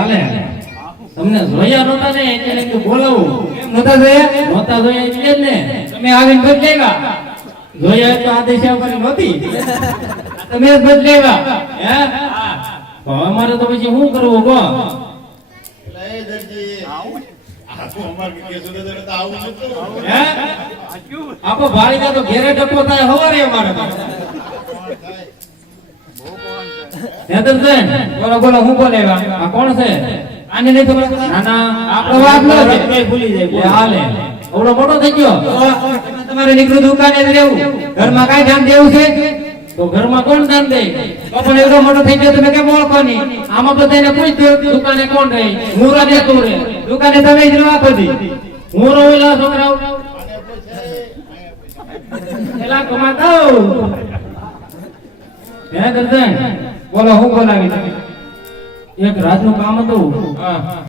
હાલે તમને જોયા નહોતા ને એટલે કે બોલાવું નહોતા જોયા એટલે જ ને તમે આવીને બદલેવા જોયા તો આ દિશા પર નહોતી તમે જ બદલેવા હે તો અમારે તો પછી શું કરવું કો હે આપો ભાડીના તો ઘેરે ટપો થાય હવારે અમારે બોલો બોલો હું બોલેવા આ કોણ છે આને નહીં ખબર ના ના આપણો વાત ન છે. રત્નય ભૂલી જાય હાલે ઓલો મોટો થઈ ગયો તમારે નીકળું દુકાને જ રહેવું ઘરમાં કાંઈ ધ્યાન દેવું છે તો ઘરમાં કોણ દાન દે તો પણ એવડો મોટો થઈ ગયો તમે કેમ ઓળખો નહીં આમાં બધાને પૂછજો દુકાને કોણ રહે હું રાધે તું રે દુકાને તમે જ રહો આખો દી હું રોવેલા છોકરાઓ પેલા કમાતા હે દર્દન બોલો હું બોલાવી તમે એક રાતનું કામ હતું હા